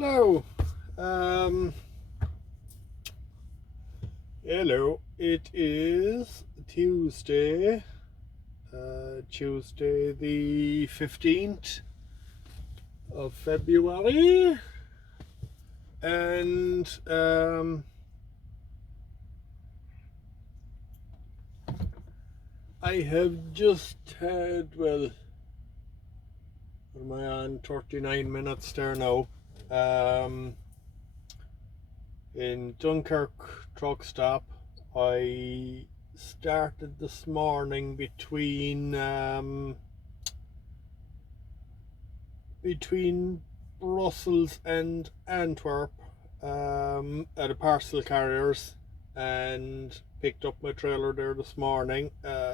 Hello. Um, Hello. It is Tuesday the 15th of February, and I have just had, what am I on? 39 minutes there now. Um, in Dunkirk truck stop. I started this morning between Brussels and Antwerp at a parcel carriers, and picked up my trailer there this morning.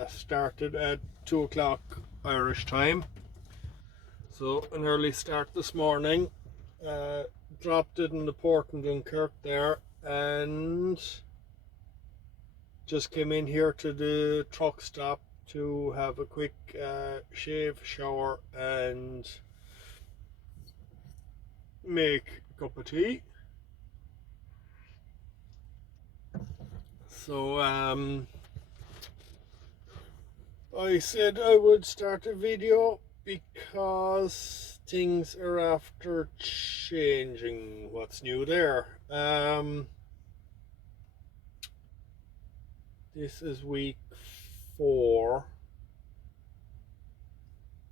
Started at 2 o'clock Irish time, so an early start this morning. Uh, Dropped it in the port in Dunkirk there, and just came in here to the truck stop to have a quick shave, shower, and make a cup of tea. So I said I would start a video because things are after changing. What's new there? This is week 4.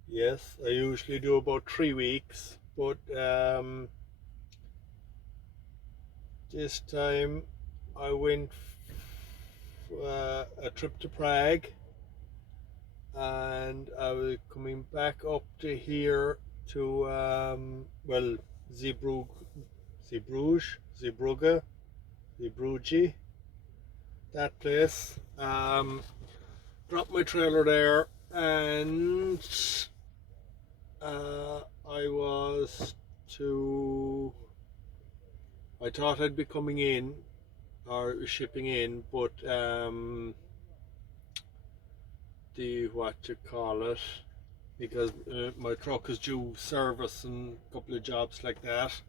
Yes, I usually do about 3 weeks, but this time I went a trip to Prague, and I was coming back up to here to Zeebrugge, Zeebrugge, Zeebrugge, that place. Dropped my trailer there, and I was to. I thought I'd be coming in or shipping in, but the what you call it, because my truck is due service and a couple of jobs like that.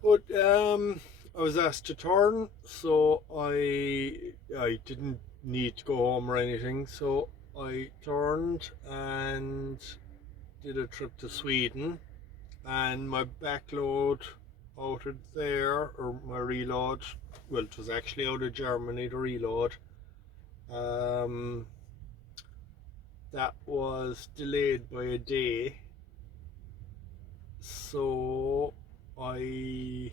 But I was asked to turn, so I didn't need to go home or anything, so I turned and did a trip to Sweden, and my backload out of there, or my reload, well, it was actually out of Germany, the reload. That was delayed by a day, so I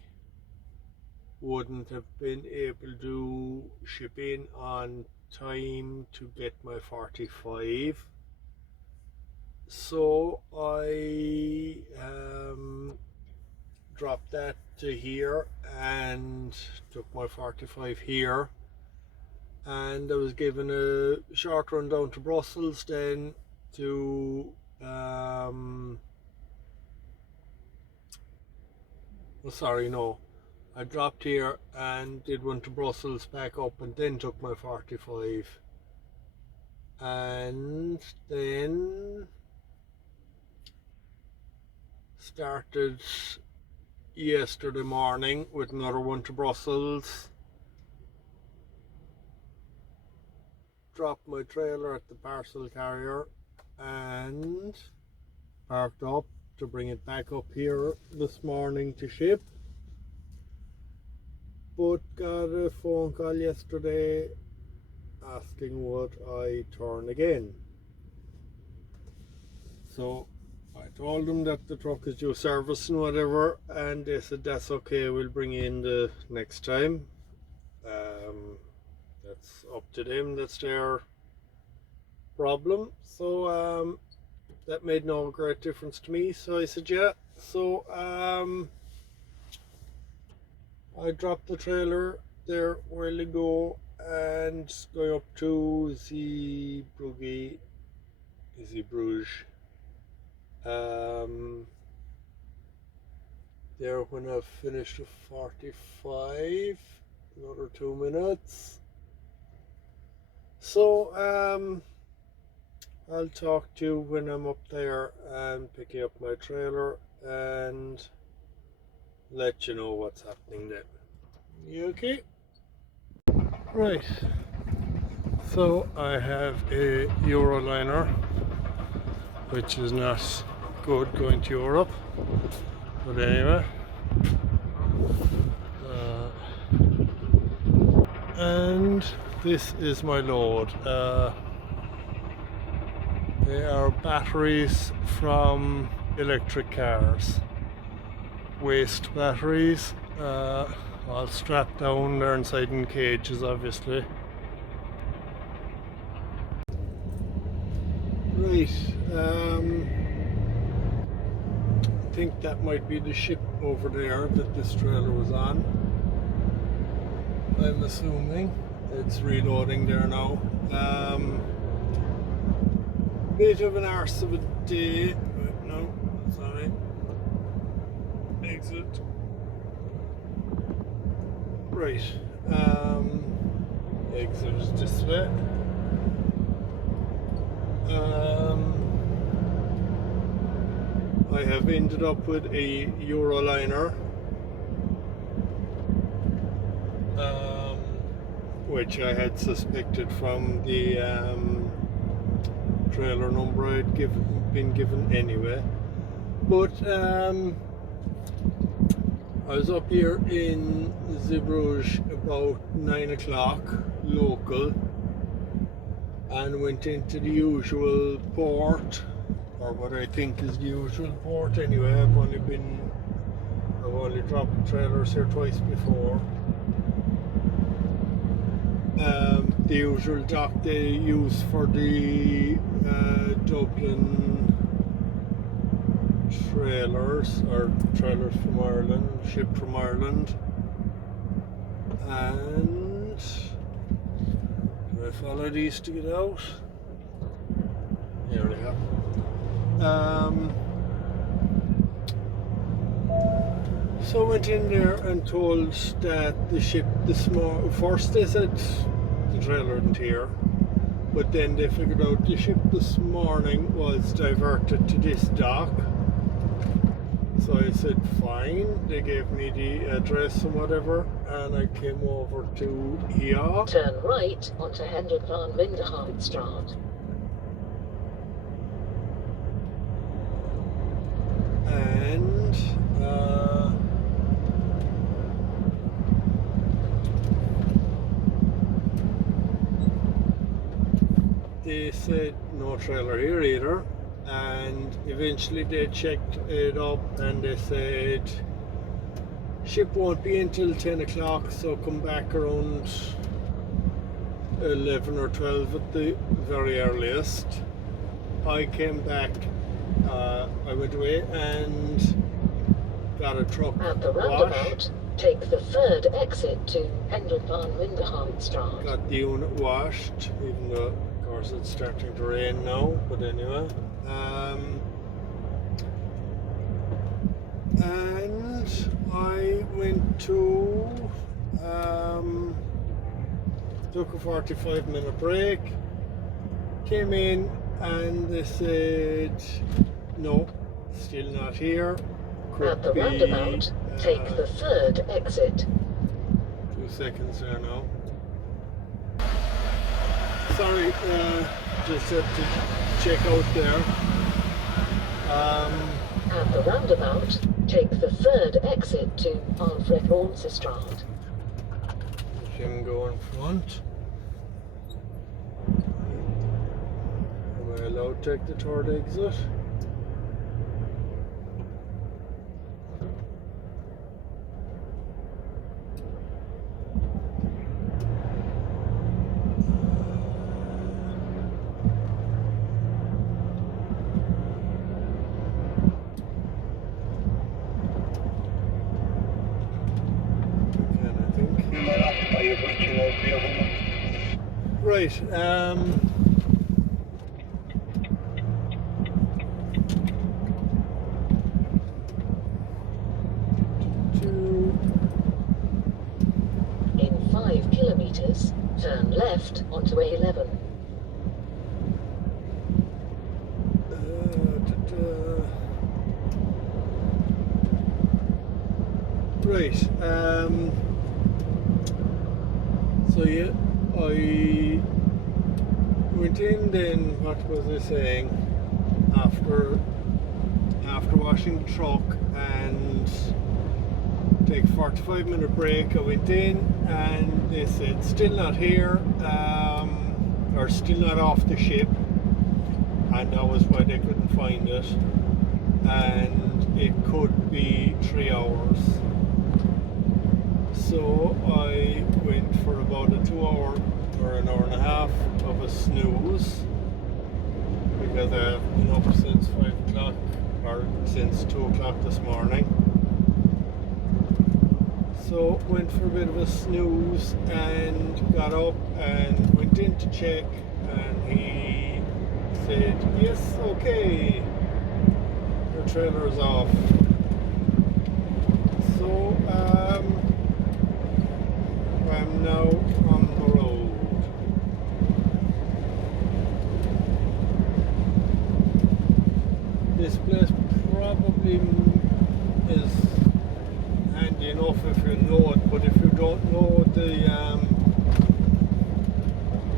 wouldn't have been able to ship in on time to get my 45. So I dropped that to here and took my 45 here, and I was given a short run down to Brussels then to sorry, no, I dropped here and did one to Brussels, back up, and then took my 45, and then started yesterday morning with another one to Brussels. Dropped my trailer at the parcel carrier and parked up to bring it back up here this morning to ship. But got a phone call yesterday asking would I turn again. So I told them that the truck is due service and whatever, and they said that's okay, we'll bring you in the next time. That's up to them, that's their problem. So that made no great difference to me, so I said yeah. So I dropped the trailer there a while ago and going up to Zeebrugge. There when I finished with 45, another 2 minutes. So I'll talk to you when I'm up there and picking up my trailer and let you know what's happening then. You okay? Right. So I have a Euroliner, which is not good going to Europe, but anyway. And this is my load. They are batteries from electric cars, waste batteries, all strapped down. They're inside in cages, obviously. Right, I think that might be the ship over there that this trailer was on. I'm assuming it's reloading there now. Bit of an arse of a day. Wait, no, that's not it. Exit. Right. Exit is this way. I have ended up with a Euroliner, which I had suspected from the trailer number I'd been given anyway. But I was up here in Zeebrugge about 9 o'clock local and went into the usual port, or what I think is the usual port anyway. I've only dropped trailers here twice before. The usual dock they use for the Dublin trailers, or trailers from Ireland, shipped from Ireland. And do I follow these to get out? Here they are. So I went in there and told that the ship first they said the trailer isn't here, but then they figured out the ship this morning was diverted to this dock. So I said fine, they gave me the address and whatever, and I came over to here. Turn right onto Hendrik van Minderhoutstraat. And they said no trailer here either, and eventually they checked it up and they said ship won't be until 10 o'clock, so come back around 11 or 12 at the very earliest. I came back, I went away and got a truck At the roundabout, take the third exit to Hendrik van Minderhoutstraat. Got the unit washed, even though of course it's starting to rain now, but anyway. And I went to took a 45-minute break, came in and they said no, still not here. At the roundabout, take the third exit. 2 seconds there now. Sorry, just had to check out there. At the roundabout, take the third exit to Alfred Ronsestraat. Him go in front. Am I allowed to take the third exit? Right, In 5 kilometers, turn left onto A11. Right. So yeah, I went in then. What was I saying? After washing the truck and take a 45-minute break, I went in and they said still not here, or still not off the ship, and that was why they couldn't find it, and it could be 3 hours. So I went for about a 2 hour or an hour and a half of a snooze, because I've been up since 5 o'clock or since 2 o'clock this morning. So went for a bit of a snooze and got up and went in to check, and he said, yes, okay, your trailer is off. So I'm now on the road. This place probably is handy enough if you know it, but if you don't know the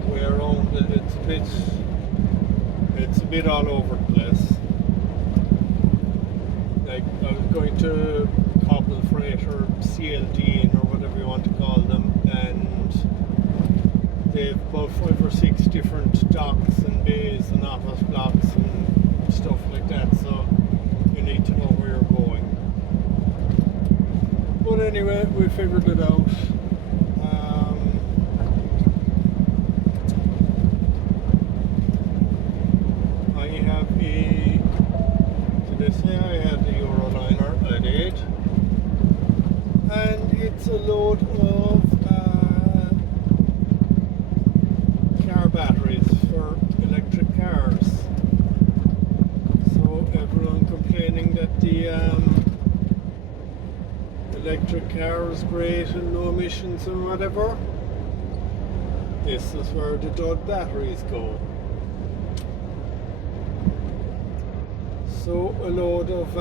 way around it, it's a bit all over the place. Like, I was going to Cobble Freight or CLD or whatever you want to call them, and they've about 5 or 6 different docks and bays and office blocks and stuff like that, so you need to know where you're going. But anyway, we figured it out. I have did I say I had a Euroliner? I did. And it's a load of car batteries for electric cars. So everyone complaining that the electric car is great and no emissions and whatever, this is where the dud batteries go. So a load of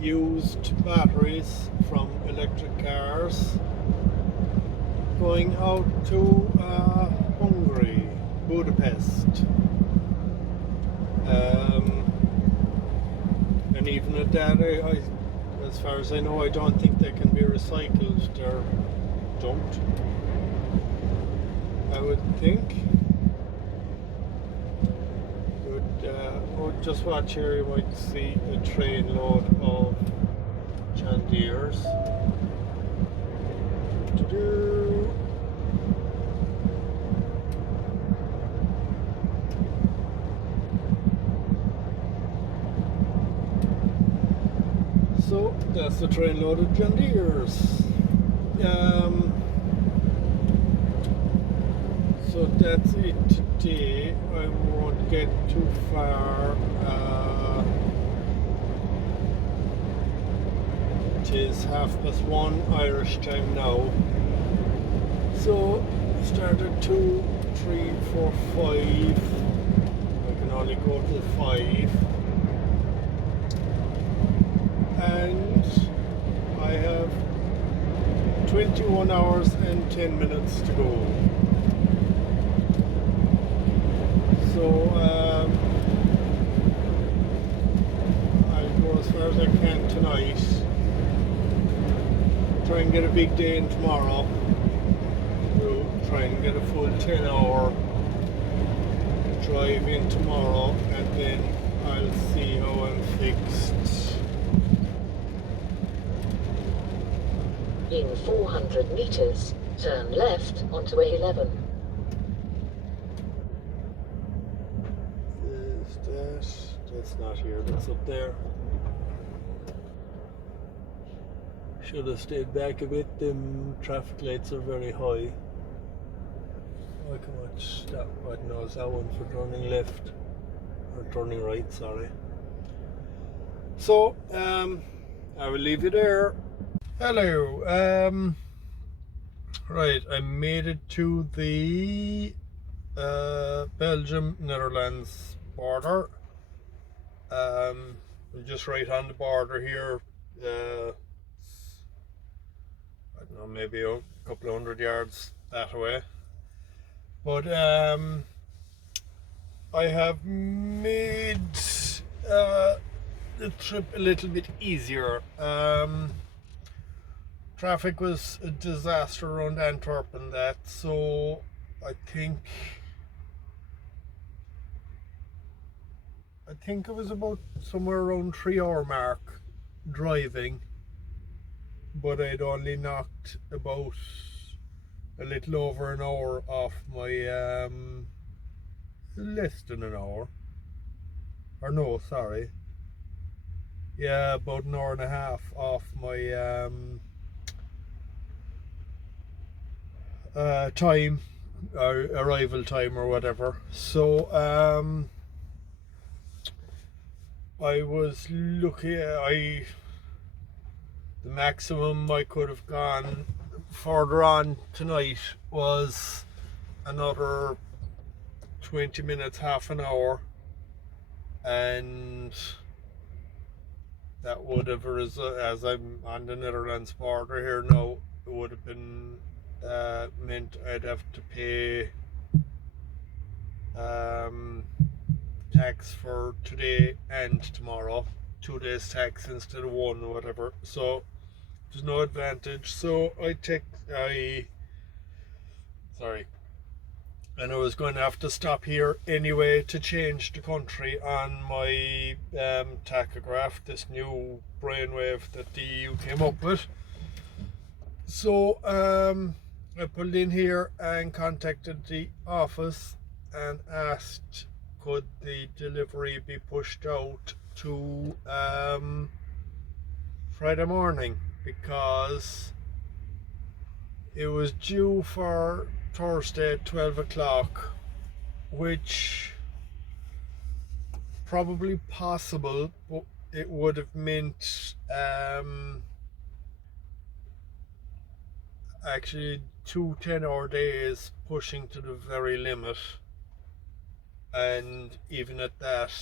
used batteries from electric cars going out to Hungary, Budapest. And even at that, as far as I know, I don't think they can be recycled or dumped, I would think. Just watch here, you might see a train load of John Deere's. So that's the train load of John Deere's. So that's it today. I won't get too far. It is 1:30 Irish time now. So started 2, 3, 4, 5. I can only go till 5. And I have 21 hours and 10 minutes to go. So I'll go as far as I can tonight. Try and get a big day in tomorrow. We'll try and get a full 10-hour drive in tomorrow, and then I'll see how I'm fixed. In 400 meters, turn left onto A11. That's not here, that's up there. Should have stayed back a bit, them traffic lights are very high. Look how much that one knows, that one for turning left, or turning right, sorry. So, I will leave you there. Hello, right, I made it to the Belgium-Netherlands border. We're just right on the border here, I don't know, maybe a couple of 100 yards that way. But I have made the trip a little bit easier. Traffic was a disaster around Antwerp and that, so I think it was about somewhere around 3 hour mark driving, but I'd only knocked about a little over an hour off my less than an hour, or no, sorry, yeah, about an hour and a half off my time, arrival time or whatever. So I was looking at, the maximum I could have gone further on tonight was another 20 minutes, half an hour, and that would have, as I'm on the Netherlands border here now, it would have been meant I'd have to pay tax for today and tomorrow, 2 days tax instead of one or whatever, so there's no advantage. So and I was going to have to stop here anyway to change the country on my tachograph, this new brainwave that the EU came up with. So I pulled in here and contacted the office and asked could the delivery be pushed out to Friday morning, because it was due for Thursday at 12 o'clock, which probably possible, but it would have meant actually 2 10-hour days pushing to the very limit, and even at that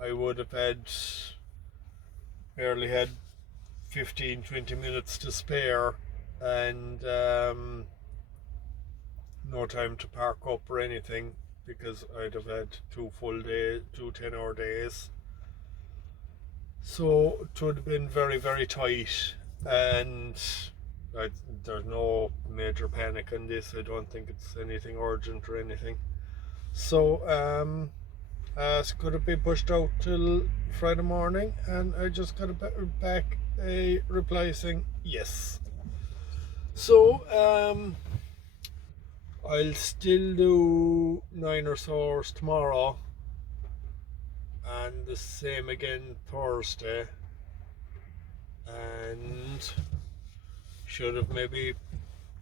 I would have barely had 15-20 minutes to spare, and no time to park up or anything, because I'd have had 2 10-hour days. So it would have been very, very tight, and there's no major panic on this. I don't think it's anything urgent or anything. So could it be pushed out till Friday morning? And I just got back a reply saying yes. So I'll still do 9 or so hours tomorrow, and the same again Thursday, and should have maybe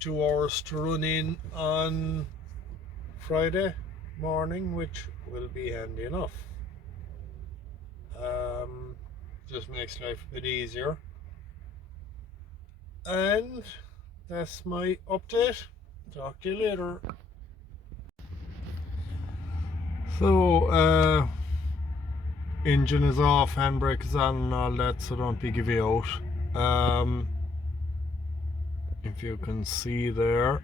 2 hours to run in on Friday morning, which will be handy enough. Just makes life a bit easier. And that's my update. Talk to you later. So engine is off, handbrake is on and all that, so don't be giving out. If you can see there,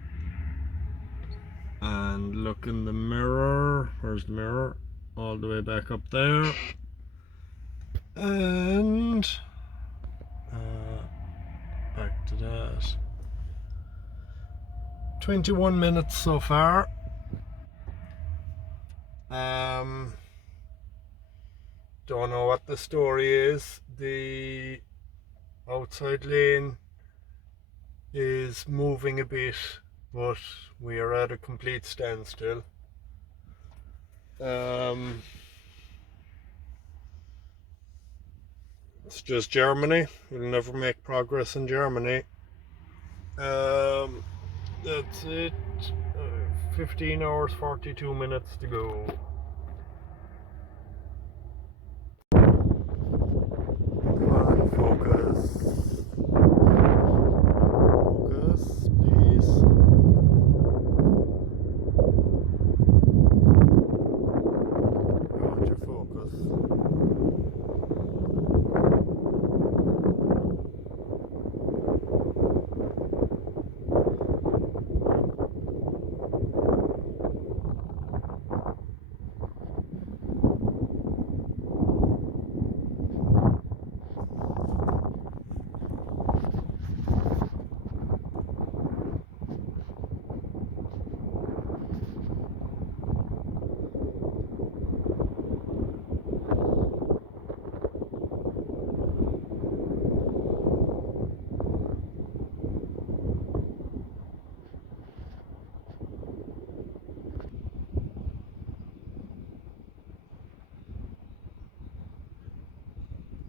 and look in the mirror, where's the mirror? All the way back up there, and back to that. 21 minutes so far. Don't know what the story is. The outside lane is moving a bit, but we are at a complete standstill. It's just Germany. We'll never make progress in Germany. That's it. 15 hours 42 minutes to go. Come on, focus. Focus, please. I want your focus.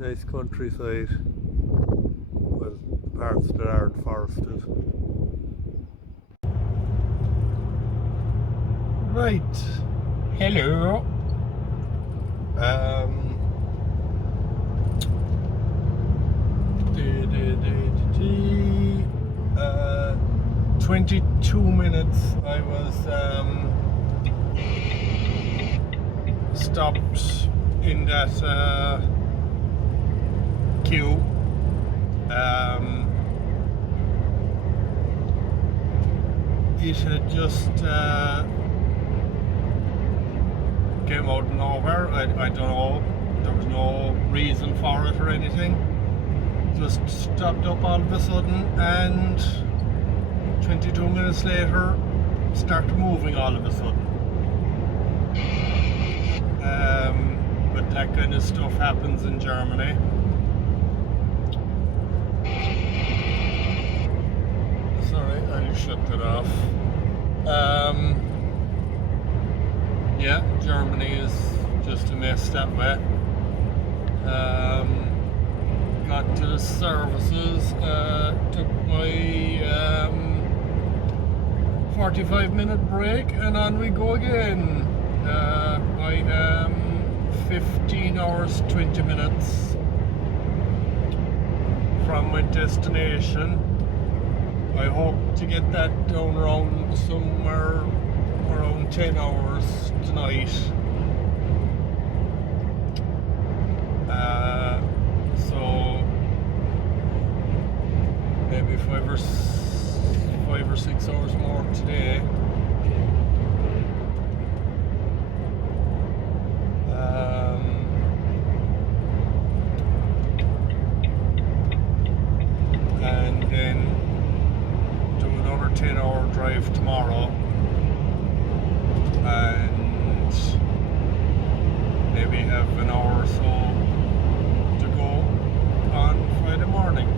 Nice countryside. Well, parts that aren't forested. Right. Hello. 22 minutes I was stopped in that queue. It had just came out of nowhere. I don't know, there was no reason for it or anything. Just stopped up all of a sudden, and 22 minutes later started moving all of a sudden. But that kind of stuff happens in Germany. Sorry, I'll shut that off. Yeah, Germany is just a mess that way. Got to the services, took my 45-minute break, and on we go again. I am 15 hours 20 minutes from my destination. I hope to get that down around somewhere around 10 hours tonight. So maybe 5 or 6 hours more today. And then do another 10-hour drive tomorrow, and maybe have an hour or so to go on Friday morning.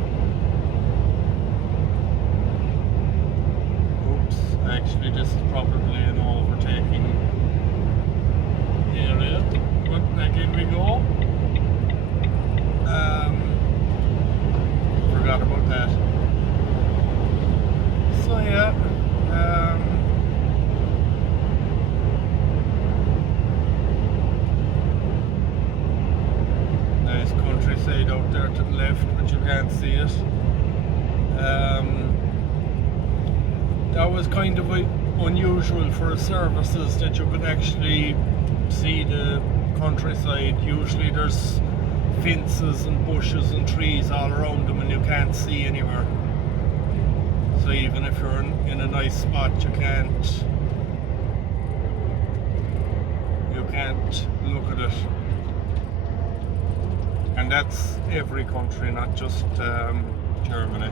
Oops, actually this is probably an overtaking area, but back in we go. Forgot about that. So yeah, nice countryside out there to the left, but you can't see it. That was kind of unusual for services that you could actually see the countryside. Usually there's fences and bushes and trees all around them and you can't see anywhere. So even if you're in a nice spot, you can't look at it. And that's every country, not just Germany.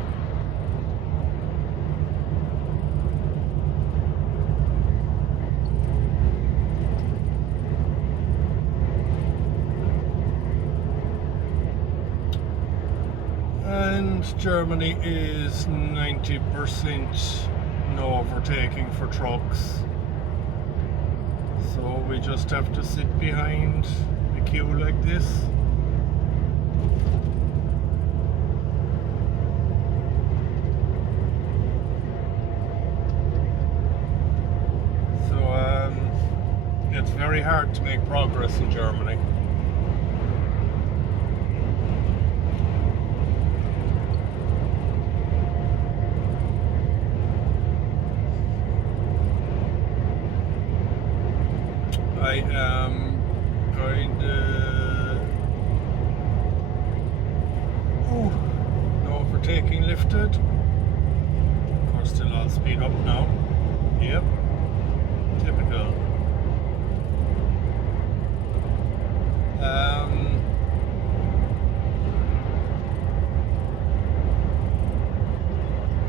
And Germany is 90% no overtaking for trucks. So we just have to sit behind the queue like this. So it's very hard to make progress in Germany. I am going to... no overtaking lifted. Of course, still all speed up now. Yep, typical.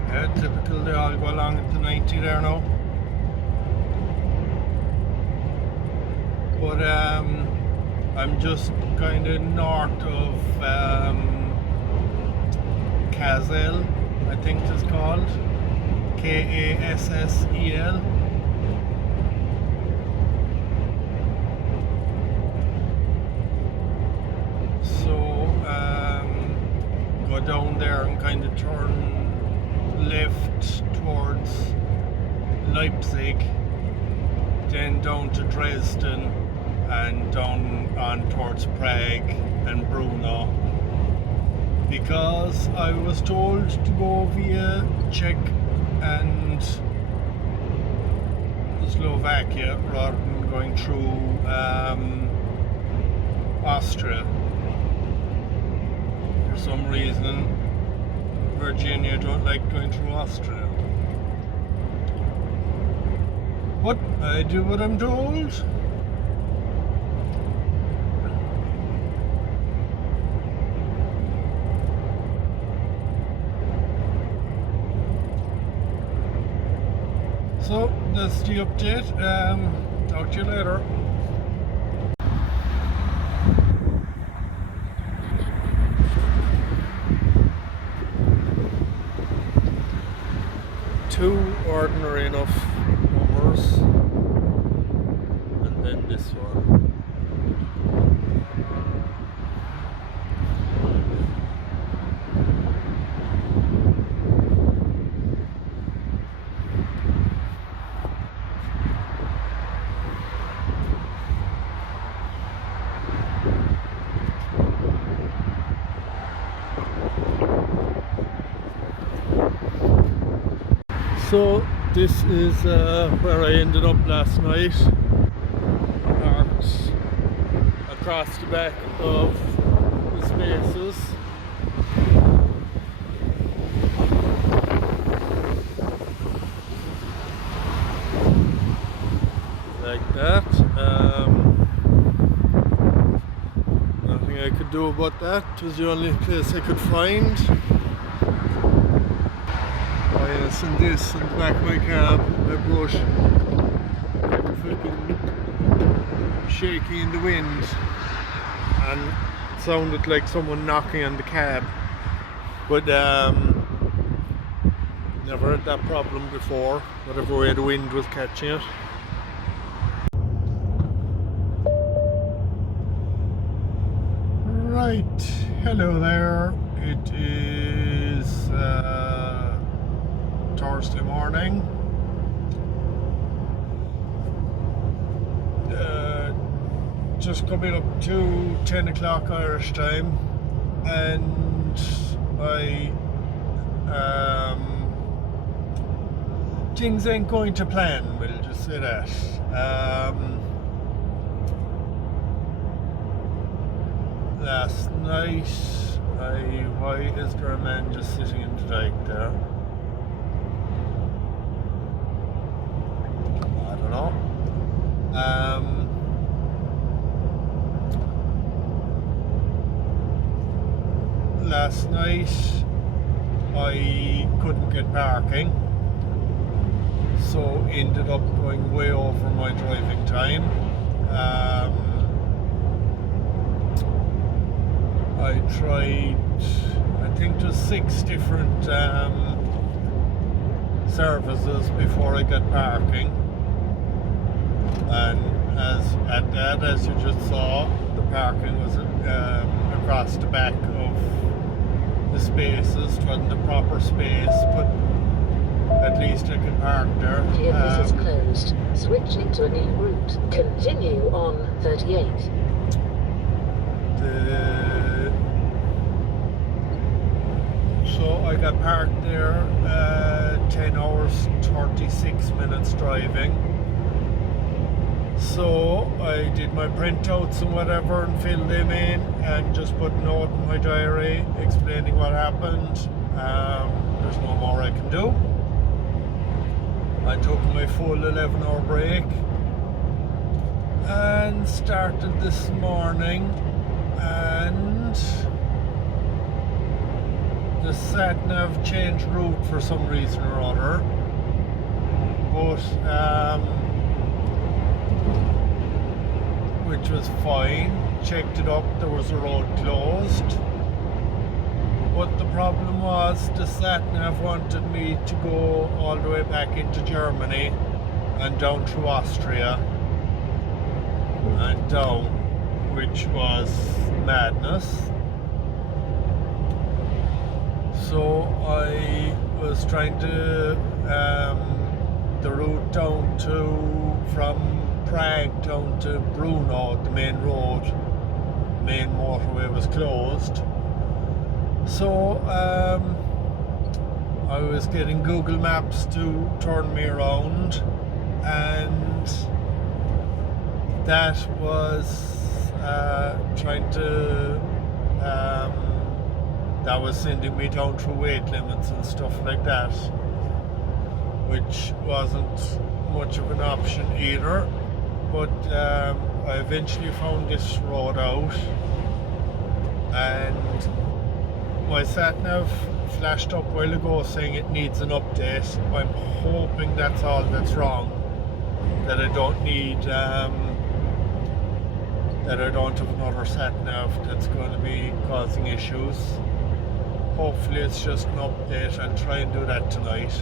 Yeah, typical, they all go along at the 90 there now. But I'm just kind of north of Kassel, I think it's called, Kassel. So go down there and kind of turn left towards Leipzig, then down to Dresden, and down on towards Prague and Brno, because I was told to go via Czech and Slovakia rather than going through Austria. For some reason, Virginia don't like going through Austria. But I do what I'm told. So that's the update. Talk to you later. Two ordinary enough numbers, and then this one. So this is where I ended up last night, parked across the back of the Spaces. Like that. Nothing I could do about that. It was the only place I could find. Oh yes, and this in the back of my cab, my brush, fucking shaky in the wind, and it sounded like someone knocking on the cab, but never had that problem before, whatever way the wind was catching it. Right, hello there, it is Thursday morning. Just coming up to 10 o'clock Irish time, and things ain't going to plan, we'll just say that. Last night, why is there a man just sitting in the dike there? I don't know. Last night I couldn't get parking, so ended up going way over my driving time. I tried, I think there's 6 different services before I got parking, and as you just saw, the parking was across the back of the Spaces. It wasn't the proper space, but at least I can park there. Here this is closed. Switching to a new route. Continue on 38. So I got parked there, 10 hours 36 minutes driving. So I did my printouts and whatever and filled them in and just put a note in my diary explaining what happened. There's no more I can do. I took my full 11-hour break and started this morning, and the sat-nav changed route for some reason or other, but which was fine. Checked it up, there was a road closed, but the problem was the sat-nav wanted me to go all the way back into Germany and down through Austria and down, which was madness. So I was trying to the route down to from Prague down to Brno, the main road, main motorway was closed. So I was getting Google Maps to turn me around, and that was trying to that was sending me down through weight limits and stuff like that, which wasn't much of an option either. But I eventually found this road out, and my sat-nav flashed up a while ago saying it needs an update. I'm hoping that's all that's wrong, that I don't need that I don't have another sat-nav that's going to be causing issues. Hopefully it's just an update. I'll try and do that tonight.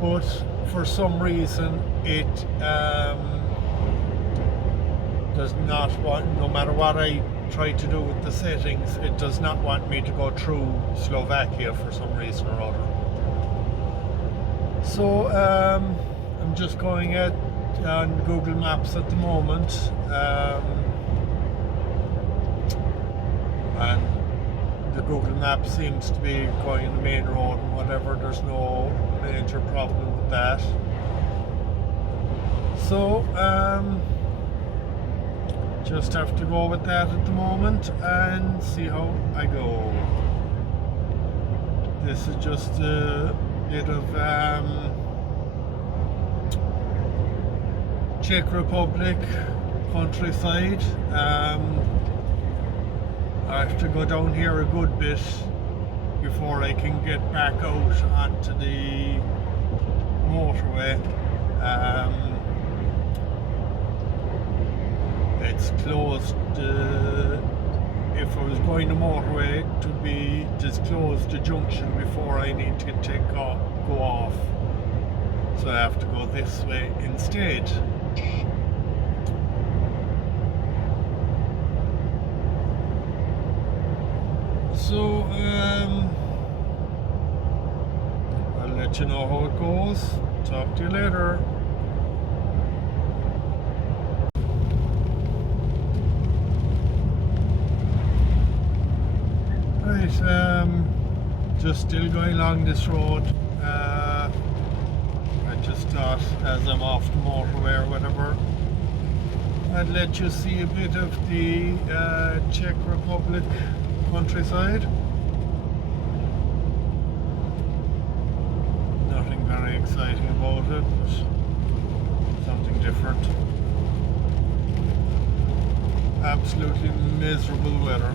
But for some reason it does not want, no matter what I try to do with the settings, it does not want me to go through Slovakia for some reason or other. So I'm just going on Google Maps at the moment, and the Google Map seems to be going on the main road and whatever. There's no major problem with that. So just have to go with that at the moment and see how I go. This is just a bit of Czech Republic countryside. I have to go down here a good bit before I can get back out onto the motorway. It's closed. If I was going to motorway, it would be disclosed the junction before I need to go off. So I have to go this way instead. So I'll let you know how it goes. Talk to you later. Right, just still going along this road. I just thought, as I'm off the motorway or whatever, I'd let you see a bit of the Czech Republic countryside. Nothing very exciting about it, but something different. Absolutely miserable weather.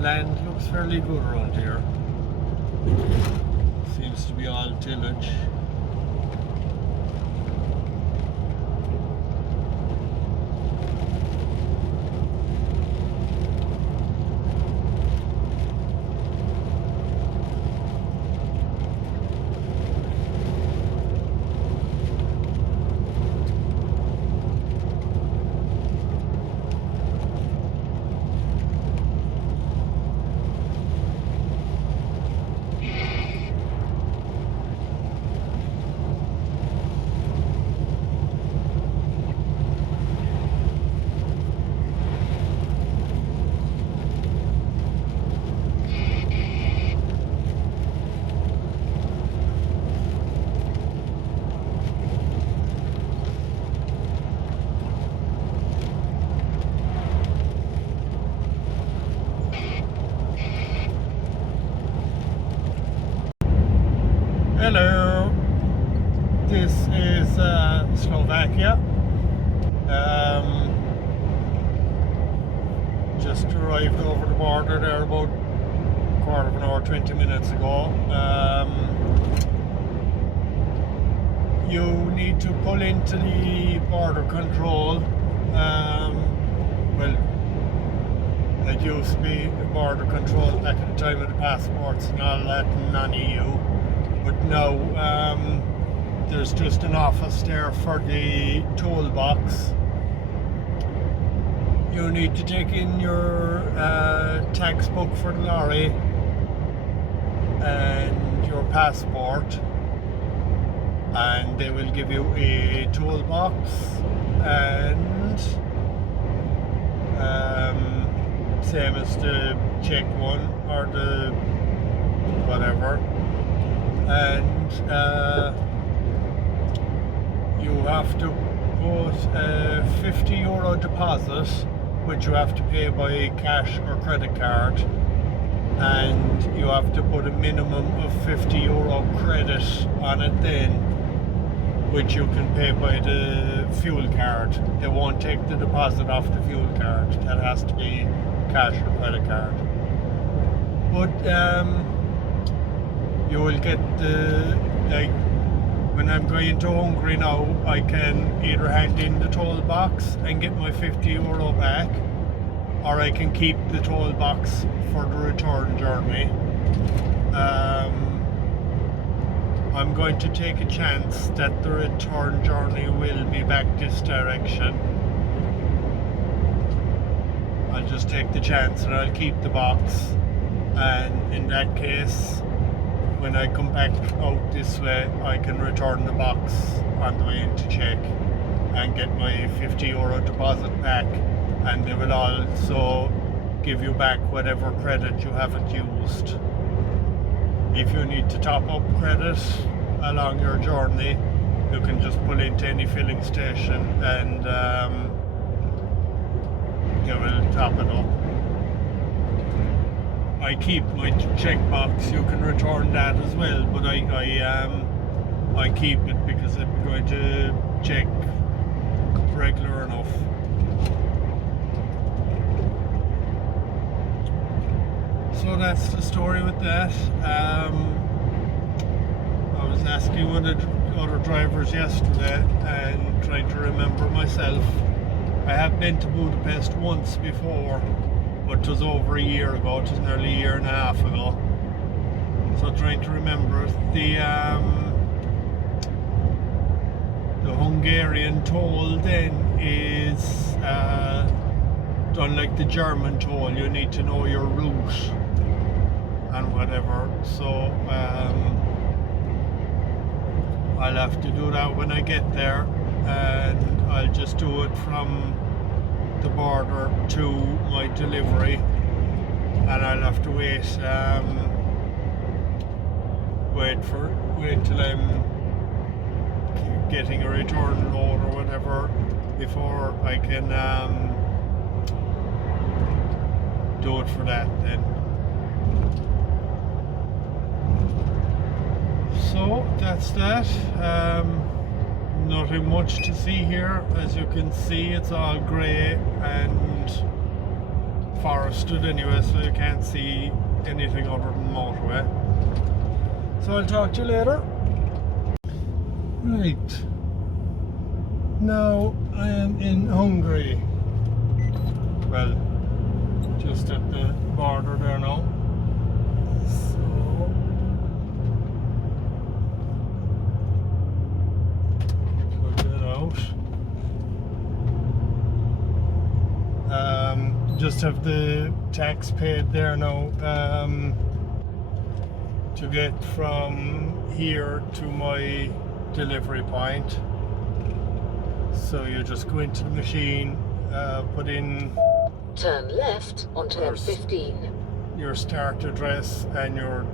Land looks fairly good around here. Seems to be all tillage. Hello, this is Slovakia. Just arrived over the border there about a quarter of an hour, 20 minutes ago. You need to pull into the border control. Well, it used to be the border control back at the time of the passports and all that, and non-EU. But now there's just an office there for the toolbox. You need to take in your tax book for the lorry and your passport, and they will give you a toolbox and same as the Czech one or the whatever, and you have to put a €50 deposit, which you have to pay by cash or credit card, and you have to put a minimum of €50 credit on it then, which you can pay by the fuel card. They won't take the deposit off the fuel card. That has to be cash or credit card. But you will get the, like, when I'm going to Hungary now, I can either hand in the toll box and get my €50 back, or I can keep the toll box for the return journey. I'm going to take a chance that the return journey will be back this direction. I'll just take the chance and I'll keep the box, and in that case, when I come back out this way, I can return the box on the way into Czech and get my €50 deposit back, and they will also give you back whatever credit you haven't used. If you need to top up credit along your journey, you can just pull into any filling station and they will top it up. I keep my check box. You can return that as well, but I keep it because I'm going to check regular enough. So that's the story with that. I was asking one of the other drivers yesterday and trying to remember myself. I have been to Budapest once before, but it was over a year ago. It was nearly a year and a half ago. So trying to remember the Hungarian toll then is done like the German toll. You need to know your route and whatever. So I'll have to do that when I get there, and I'll just do it from the border to my delivery, and I'll have to wait till I'm getting a return load or whatever before I can do it for that then. So that's that. Nothing much to see here. As you can see, it's all grey and forested anyway, so you can't see anything other than motorway. So I'll talk to you later. Right, now I am in Hungary. Well, just at the border there now. So just have the tax paid there now to get from here to my delivery point. So you just go into the machine, put in Turn left on turn 15. your start address and your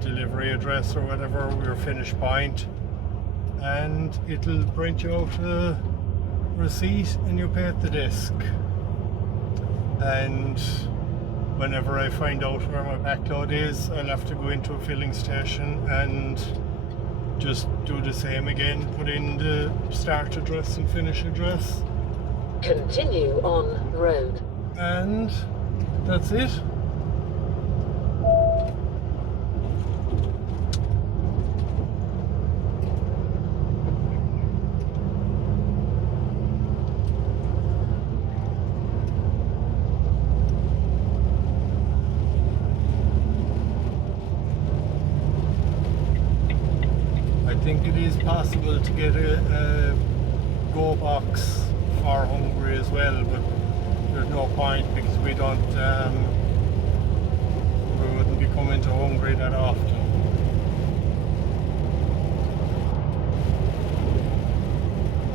delivery address or whatever, your finish point, and it'll print you out a receipt and you pay at the desk. And whenever I find out where my backload is, I'll have to go into a filling station and just do the same again, put in the start address and finish address, Continue on road. and that's it. I think it is possible to get a Go box for Hungary as well, but there's no point because we wouldn't be coming to Hungary that often.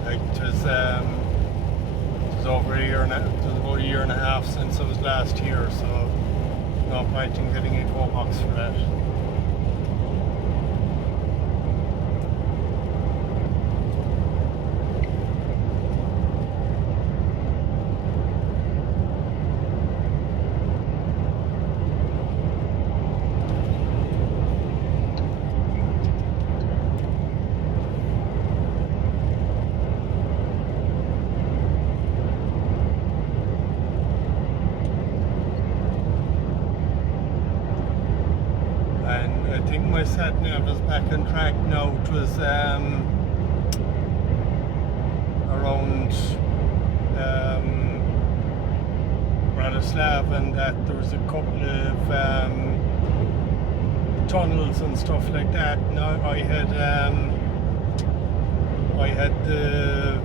Like it was over about a year and a half since I was last here, so no point in getting a Go box for that. And I think my sat nav is back on track now. It was around Bratislava, and that there was a couple of tunnels and stuff like that. Now I had the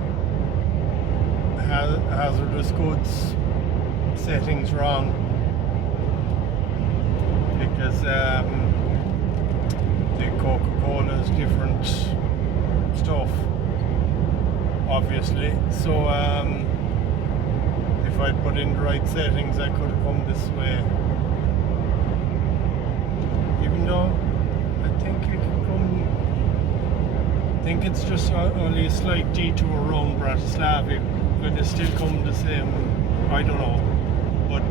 hazardous goods settings wrong, because the Coca-Cola is different stuff, obviously. So if I'd put in the right settings, I could have come this way. Even though I think you can come. I think it's just only a slight detour around Bratislava, but it still come the same. I don't know, but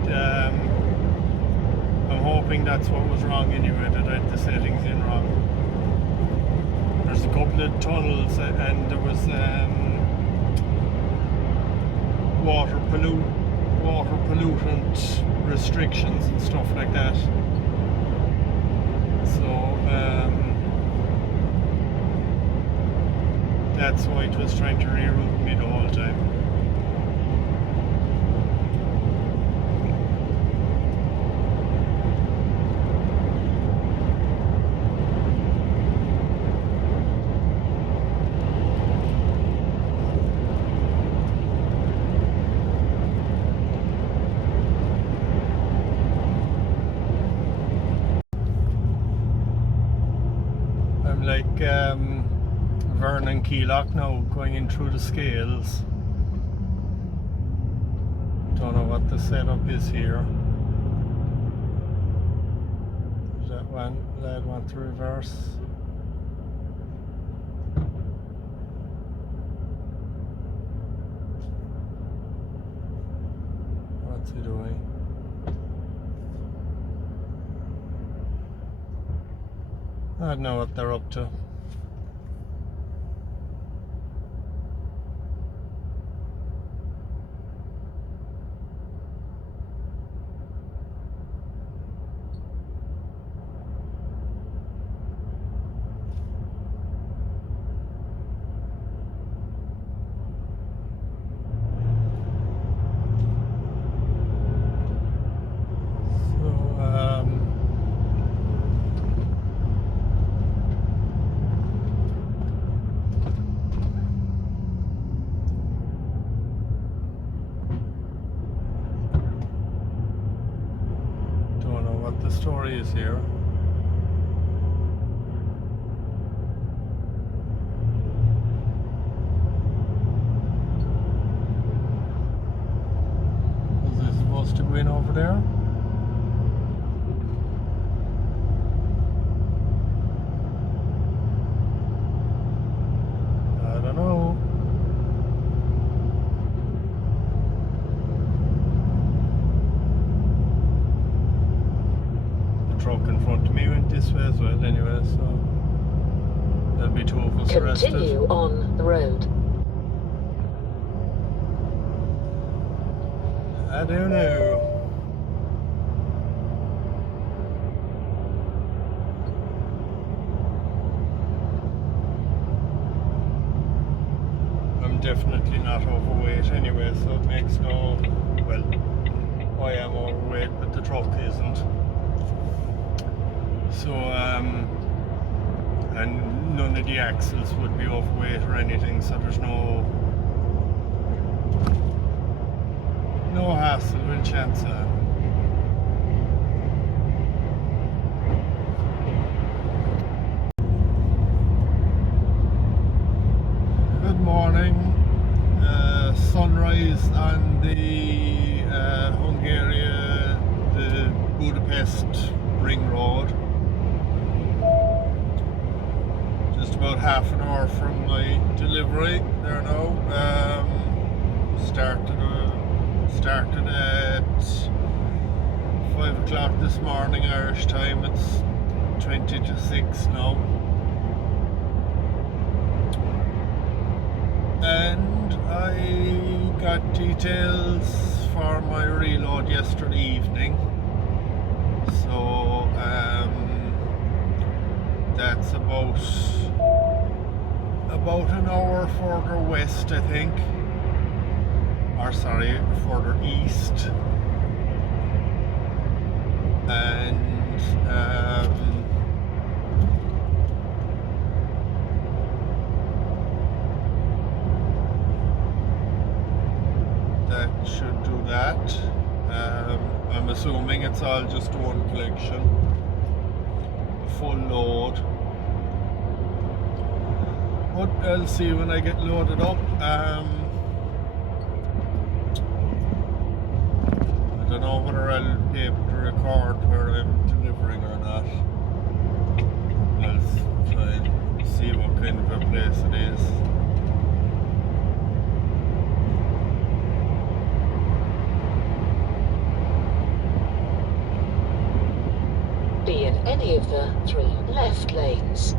I'm hoping that's what was wrong anyway, that I had the settings in wrong. There's a couple of tunnels, and there was water pollutant restrictions and stuff like that. So that's why it was trying to reroute me the whole time. I'm like Vernon Keelock now, going in through the scales. Don't know what the setup is here. Does that one lad want to reverse? What's he doing? I don't know what they're up to. The story is here. Was this supposed to go in over there? I don't know. Truck in front of me went this way as well anyway, so There'll be two of us arrested. Continue on the road. I don't know. I'm definitely not overweight anyway, so it makes no... Well, I am overweight, but the truck isn't. So, and none of the axles would be overweight or anything, so there's no hassle with chance of. Good morning. Sunrise on the the Budapest ring road. Just about half an hour from my delivery there now. Started at 5 o'clock this morning Irish time. It's 20 to 6 now. And I got details for my reload yesterday evening. So that's about an hour further west, I think. Or sorry, further east. And that should do that. I'm assuming it's all just one collection, a full load. But I'll see when I get loaded up. I don't know whether I'll be able to record where I'm delivering or not. I'll try and see what kind of a place it is. Be in any of the 3 left lanes.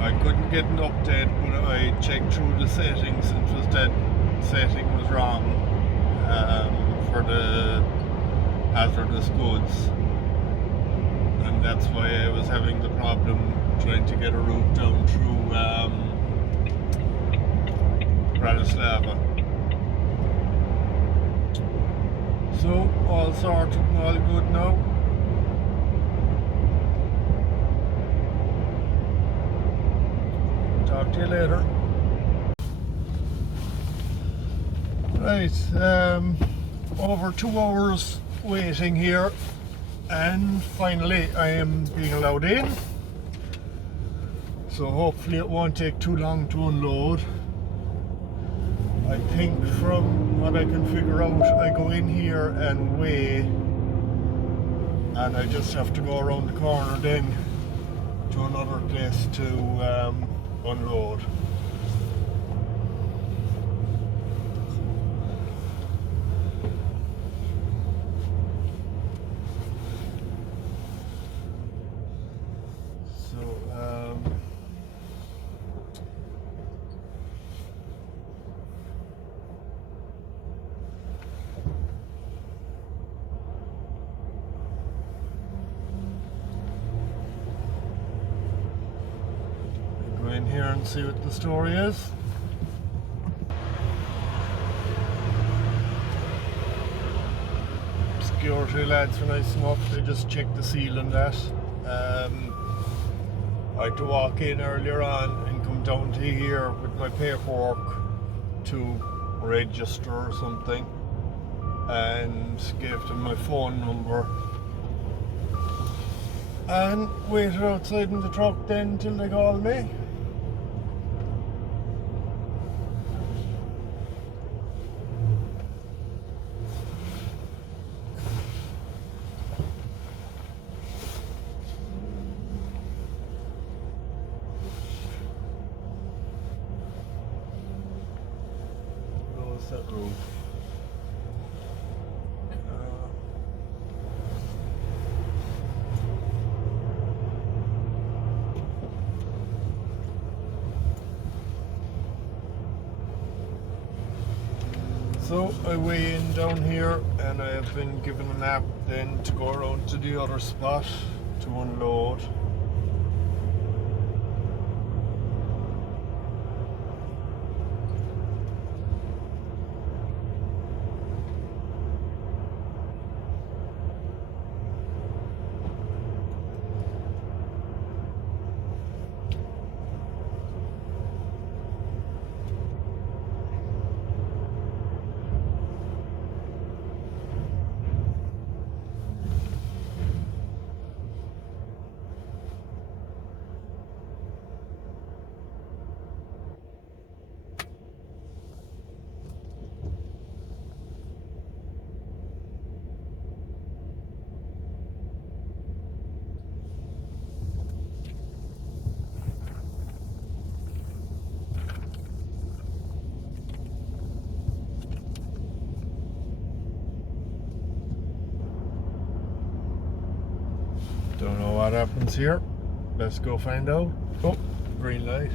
I couldn't get an update, but I checked through the settings and it was that setting was wrong for the hazardous goods, and that's why I was having the problem trying to get a route down through Bratislava. So all sorted and all good now. Talk to you later. Right, over 2 hours waiting here, and finally I am being allowed in. So hopefully it won't take too long to unload. I think from what I can figure out, I go in here and weigh, and I just have to go around the corner then to another place to unload. In here and see what the story is. Security lads are nice enough, they just checked the seal and that. I had to walk in earlier on and come down to here with my paperwork to register or something, and gave them my phone number and waited outside in the truck then till they called me. That roof. So I weigh in down here and I have been given a map then to go around to the other spot to unload. Don't know what happens here. Let's go find out. Oh, green light.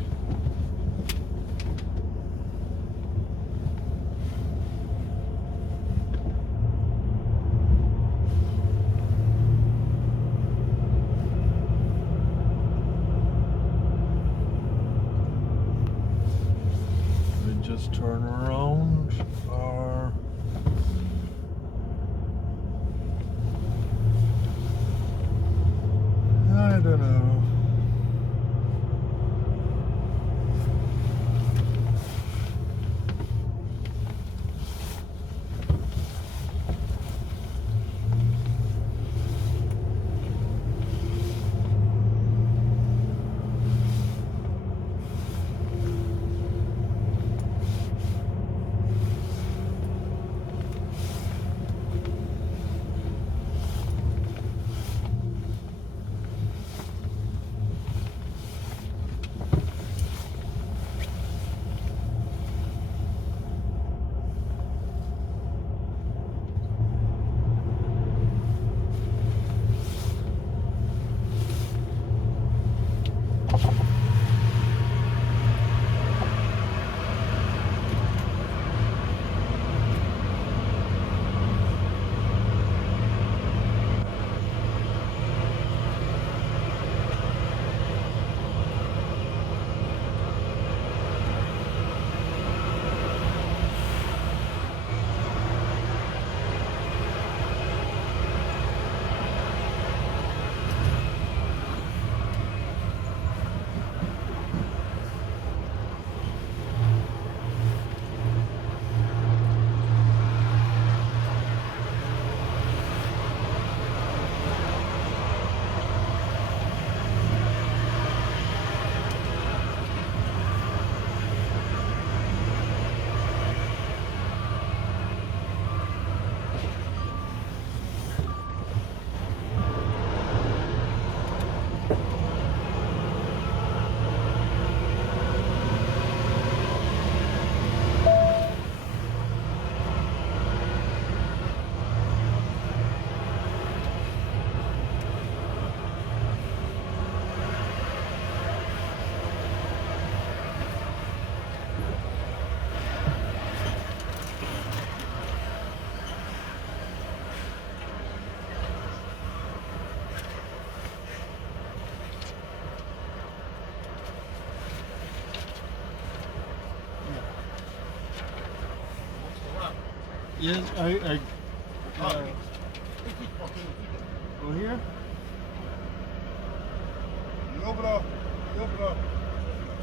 We just turn around or I don't know. Yes, I go here.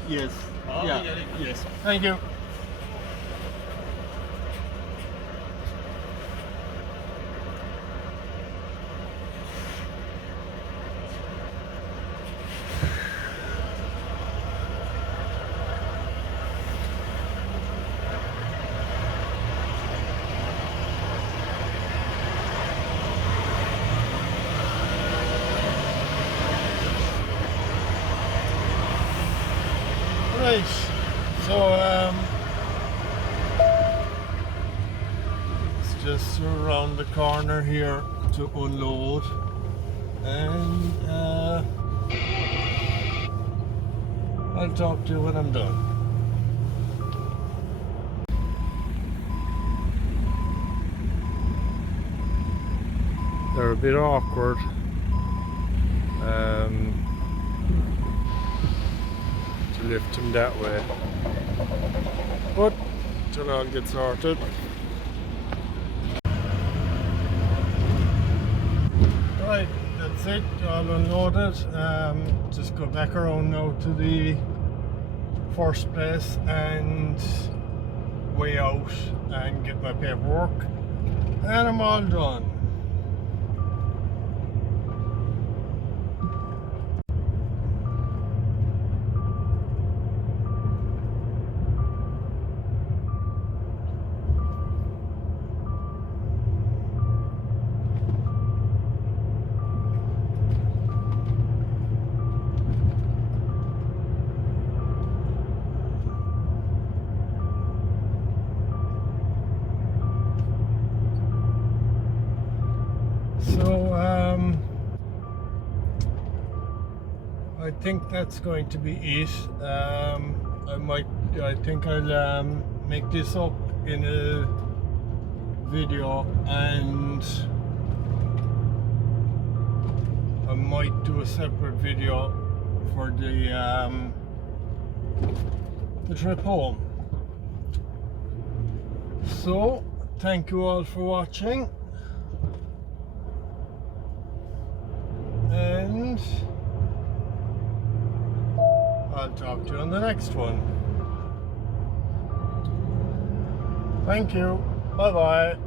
Yes. Yeah. Yes. Thank you. Right, so it's just around the corner here to unload, and I'll talk to you when I'm done. bit awkward. To lift him that way, but it'll all get sorted. Right, that's it, all unloaded. Just go back around now to the first place and weigh out and get my paperwork, and I'm all done. So I think that's going to be it. I think I'll make this up in a video, and I might do a separate video for the trip home. So thank you all for watching, and I'll talk to you on the next one. Thank you. Bye bye.